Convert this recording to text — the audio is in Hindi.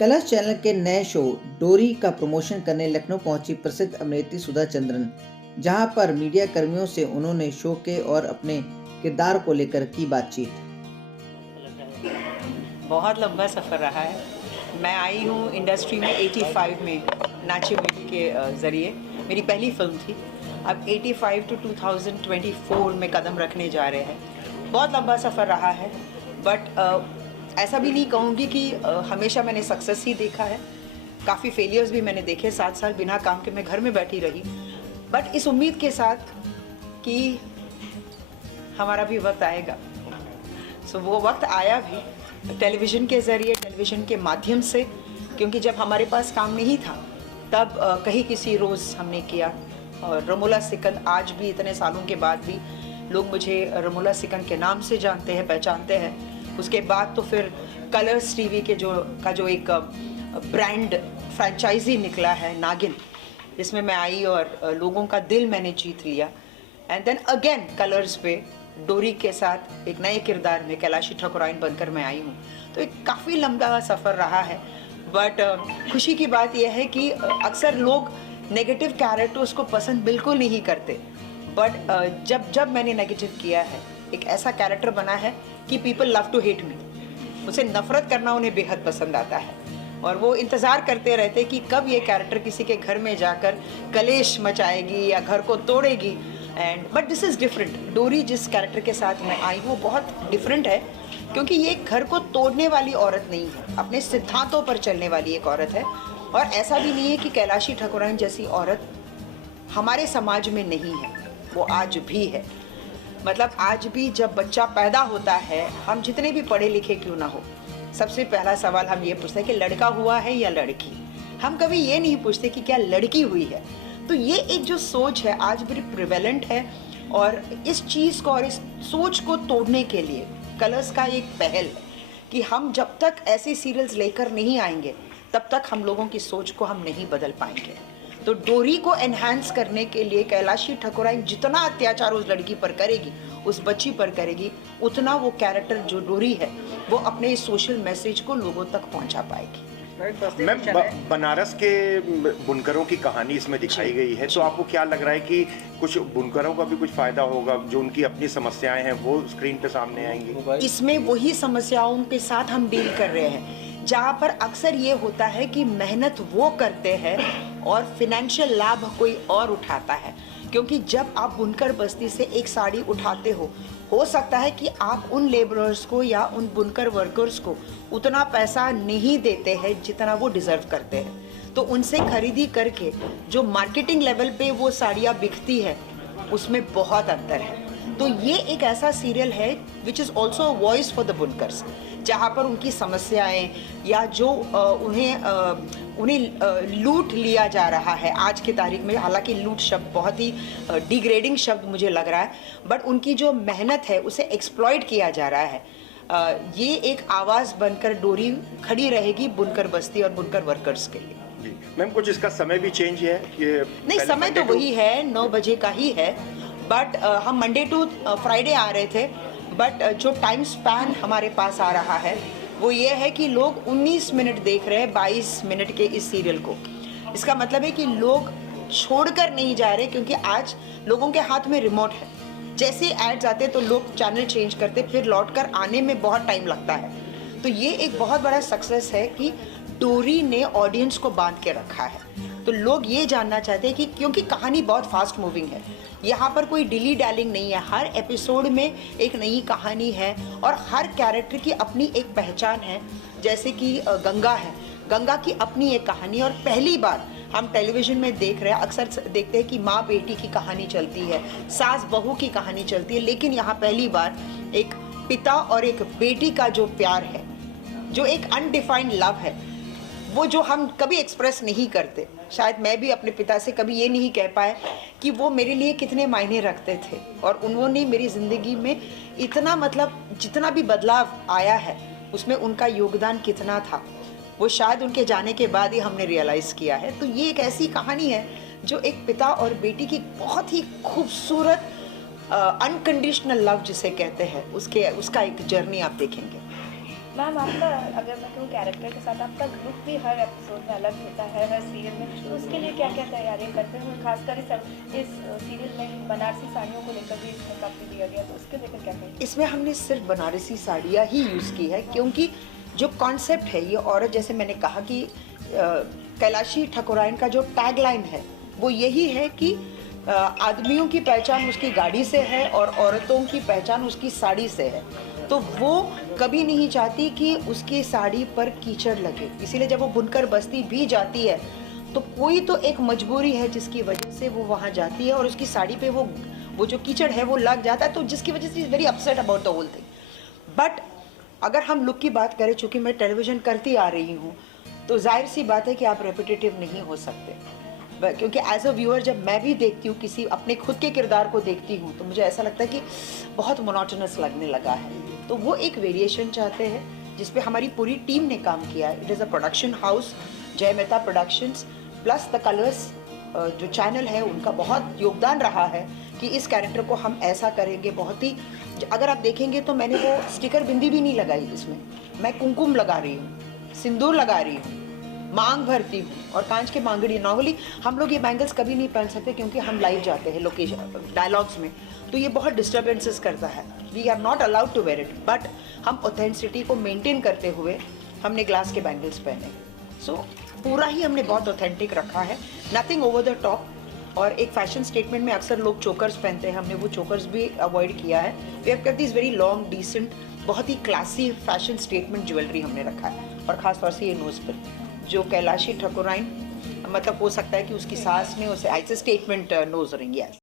कलर्स चैनल के नए शो डोरी का प्रमोशन करने लखनऊ पहुंची प्रसिद्ध अभिनेत्री सुधा चंद्रन, जहां पर मीडिया कर्मियों से उन्होंने शो के और अपने किरदार को लेकर की बातचीत। बहुत लंबा सफ़र रहा है। मैं आई हूँ इंडस्ट्री में 85 में नाचे बेटी के ज़रिए, मेरी पहली फिल्म थी। अब 85 टू 2024 में कदम रखने जा रहे हैं। बहुत लंबा सफ़र रहा है, बट ऐसा भी नहीं कहूँगी कि हमेशा मैंने सक्सेस ही देखा है। काफ़ी फेलियर्स भी मैंने देखे। 7 साल बिना काम के मैं घर में बैठी रही, बट इस उम्मीद के साथ कि हमारा भी वक्त आएगा। सो वो वक्त आया भी टेलीविज़न के ज़रिए, टेलीविज़न के माध्यम से, क्योंकि जब हमारे पास काम नहीं था तब कहीं किसी रोज़ हमने किया। और रमोला सिकंद, आज भी इतने सालों के बाद भी लोग मुझे रमोला सिकंद के नाम से जानते हैं, पहचानते हैं। उसके बाद तो फिर कलर्स टीवी के जो एक ब्रांड फ्रेंचाइजी निकला है नागिन, जिसमें मैं आई और लोगों का दिल मैंने जीत लिया। एंड देन अगेन कलर्स पे डोरी के साथ एक नए किरदार में कैलाशी ठाकुराइन बनकर मैं आई हूँ। तो एक काफ़ी लंबा सफ़र रहा है, बट खुशी की बात यह है कि अक्सर लोग नेगेटिव कैरेक्टर्स को पसंद बिल्कुल नहीं करते, बट जब मैंने नेगेटिव किया है, एक ऐसा कैरेक्टर बना है कि people love to hate me. मुझसे नफ़रत करना उन्हें बेहद पसंद आता है और वो इंतज़ार करते रहते कि कब ये कैरेक्टर किसी के घर में जाकर कलेश मचाएगी या घर को तोड़ेगी। And but this is different. Dori जिस कैरेक्टर के साथ मैं आई वो बहुत डिफरेंट है, क्योंकि ये घर को तोड़ने वाली औरत नहीं है, अपने सिद्धांतों पर चलने वाली एक औरत है। और ऐसा भी नहीं है कि कैलाशी ठाकुराइन जैसी औरत हमारे समाज में नहीं है, वो आज भी है। मतलब आज भी जब बच्चा पैदा होता है, हम जितने भी पढ़े लिखे क्यों ना हो, सबसे पहला सवाल हम ये पूछते हैं कि लड़का हुआ है या लड़की। हम कभी ये नहीं पूछते कि क्या लड़की हुई है। तो ये एक जो सोच है आज भी प्रिवेलेंट है, और इस चीज़ को और इस सोच को तोड़ने के लिए कलर्स का एक पहल है कि हम जब तक ऐसे सीरियल्स लेकर नहीं आएंगे तब तक हम लोगों की सोच को हम नहीं बदल पाएंगे। तो डोरी को एनहांस करने के लिए कैलाशी ठाकुराइन जितना अत्याचार उस लड़की पर करेगी, उस बच्ची पर करेगी, उतना वो कैरेक्टर जो डोरी है वो अपने इस सोशल मैसेज को लोगों तक पहुंचा पाएगी। मैम, बनारस के बुनकरों की कहानी इसमें दिखाई गई है, तो आपको क्या लग रहा है कि कुछ बुनकरों का भी कुछ फायदा होगा, जो उनकी अपनी समस्याएं हैं वो स्क्रीन पे सामने आएंगी? इसमें वही समस्याओं के साथ हम डील कर रहे हैं, जहाँ पर अक्सर ये होता है कि मेहनत वो करते हैं और फिनेंशियल लाभ कोई और उठाता है। क्योंकि जब आप बुनकर बस्ती से एक साड़ी उठाते हो सकता है कि आप उन लेबरर्स को या उन बुनकर वर्कर्स को उतना पैसा नहीं देते हैं जितना वो डिज़र्व करते हैं। तो उनसे खरीदी करके जो मार्केटिंग लेवल पे वो साड़ियाँ बिकती है, उसमें बहुत अंतर है। तो ये एक ऐसा सीरियल है which is also a voice for the बुनकर्स, जहाँ पर उनकी समस्याएं या जो उन्हें लूट लिया जा रहा है आज की तारीख में। हालांकि लूट शब्द बहुत ही डिग्रेडिंग शब्द मुझे लग रहा है, बट उनकी जो मेहनत है उसे एक्सप्लॉइट किया जा रहा है। ये एक आवाज़ बनकर डोरी खड़ी रहेगी बुनकर बस्ती और बुनकर वर्कर्स के लिए। मैम, कुछ इसका समय भी चेंज है? ये नहीं, समय तो वही है, 9 बजे का ही है, बट हम मंडे टू फ्राइडे आ रहे थे। बट जो टाइम स्पैन हमारे पास आ रहा है वो ये है कि लोग 19 मिनट देख रहे हैं 22 मिनट के इस सीरियल को। इसका मतलब है कि लोग छोड़कर नहीं जा रहे, क्योंकि आज लोगों के हाथ में रिमोट है। जैसे एड्स आते तो लोग चैनल चेंज करते, फिर लौटकर आने में बहुत टाइम लगता है। तो ये एक बहुत बड़ा सक्सेस है कि डोरी ने ऑडियंस को बांध के रखा है। तो लोग ये जानना चाहते हैं कि क्योंकि कहानी बहुत फास्ट मूविंग है, यहाँ पर कोई डिली डैलिंग नहीं है, हर एपिसोड में एक नई कहानी है और हर कैरेक्टर की अपनी एक पहचान है। जैसे कि गंगा है, गंगा की अपनी एक कहानी, और पहली बार हम टेलीविज़न में देख रहे हैं, अक्सर देखते हैं कि माँ बेटी की कहानी चलती है, सास बहू की कहानी चलती है, लेकिन यहाँ पहली बार एक पिता और एक बेटी का जो प्यार है, जो एक अनडिफाइंड लव है, वो जो हम कभी एक्सप्रेस नहीं करते। शायद मैं भी अपने पिता से कभी ये नहीं कह पाए कि वो मेरे लिए कितने मायने रखते थे, और उन्होंने मेरी ज़िंदगी में इतना, मतलब जितना भी बदलाव आया है उसमें उनका योगदान कितना था, वो शायद उनके जाने के बाद ही हमने रियलाइज़ किया है। तो ये एक ऐसी कहानी है जो एक पिता और बेटी की बहुत ही खूबसूरत अनकंडीशनल लव जिसे कहते हैं, उसका एक जर्नी आप देखेंगे। मैम आपका, अगर मैं कहूँ कैरेक्टर के साथ आपका लुक भी हर एपिसोड में अलग होता है, हर सीरियल में, तो उसके लिए क्या क्या तैयारी करते हैं? खासकर इस सीरियल में बनारसी साड़ियों को लेकर भी इसमें काफ़ी दिया गया, तो उसके लेकर क्या कहें? इसमें हमने सिर्फ बनारसी साड़ियाँ ही यूज़ की है, क्योंकि जो कॉन्सेप्ट है, ये औरत, जैसे मैंने कहा कि कैलाशी ठाकुरायन का जो टैगलाइन है वो यही है कि आदमियों की पहचान उसकी गाड़ी से है और औरतों की पहचान उसकी साड़ी से है। तो वो कभी नहीं चाहती कि उसकी साड़ी पर कीचड़ लगे, इसीलिए जब वो बुनकर बस्ती भी जाती है तो कोई तो एक मजबूरी है जिसकी वजह से वो वहाँ जाती है और उसकी साड़ी पे वो जो कीचड़ है वो लग जाता है, तो जिसकी वजह से is very upset about the whole thing. But अगर हम लुक की बात करें, चूँकि मैं टेलीविज़न करती आ रही हूँ, तो जाहिर सी बात है कि आप रेपिटेटिव नहीं हो सकते, क्योंकि एज अ व्यूअर जब मैं भी देखती हूँ, किसी अपने खुद के किरदार को देखती हूँ, तो मुझे ऐसा लगता है कि बहुत मोनोटोनस लगने लगा है। तो वो एक वेरिएशन चाहते हैं जिस पे हमारी पूरी टीम ने काम किया है। It is a production house, Jay Mehta productions, plus the Colors जो चैनल है, उनका बहुत योगदान रहा है कि इस कैरेक्टर को हम ऐसा करेंगे। बहुत ही, अगर आप देखेंगे तो मैंने वो स्टिकर बिंदी भी नहीं लगाई इसमें, मैं कुमकुम लगा रही हूँ, सिंदूर लगा रही हूँ, मांग भरती हूँ और कांच के मांगड़ी। नॉर्मली हम लोग ये बैंगल्स कभी नहीं पहन सकते क्योंकि हम लाइव जाते हैं लोकेशन डायलॉग्स में, तो ये बहुत डिस्टर्बेंसेस करता है। We are not allowed to wear it, but हम ऑथेंटिसिटी को मेंटेन करते हुए हमने ग्लास के बैंगल्स पहने। सो पूरा ही हमने बहुत ऑथेंटिक रखा है, नथिंग ओवर द टॉप। और एक फैशन स्टेटमेंट में अक्सर लोग चोकर्स पहनते हैं, हमने वो चोकर्स भी अवॉइड किया है। We have kept this very long decent, बहुत ही क्लासी फैशन स्टेटमेंट ज्वेलरी हमने रखा है। और ख़ास तौर से ये नोज़ पर जो कैलाशी ठाकुराइन, मतलब हो सकता है कि उसकी सास ने उसे ऐसे स्टेटमेंट नोज रिंग, यस।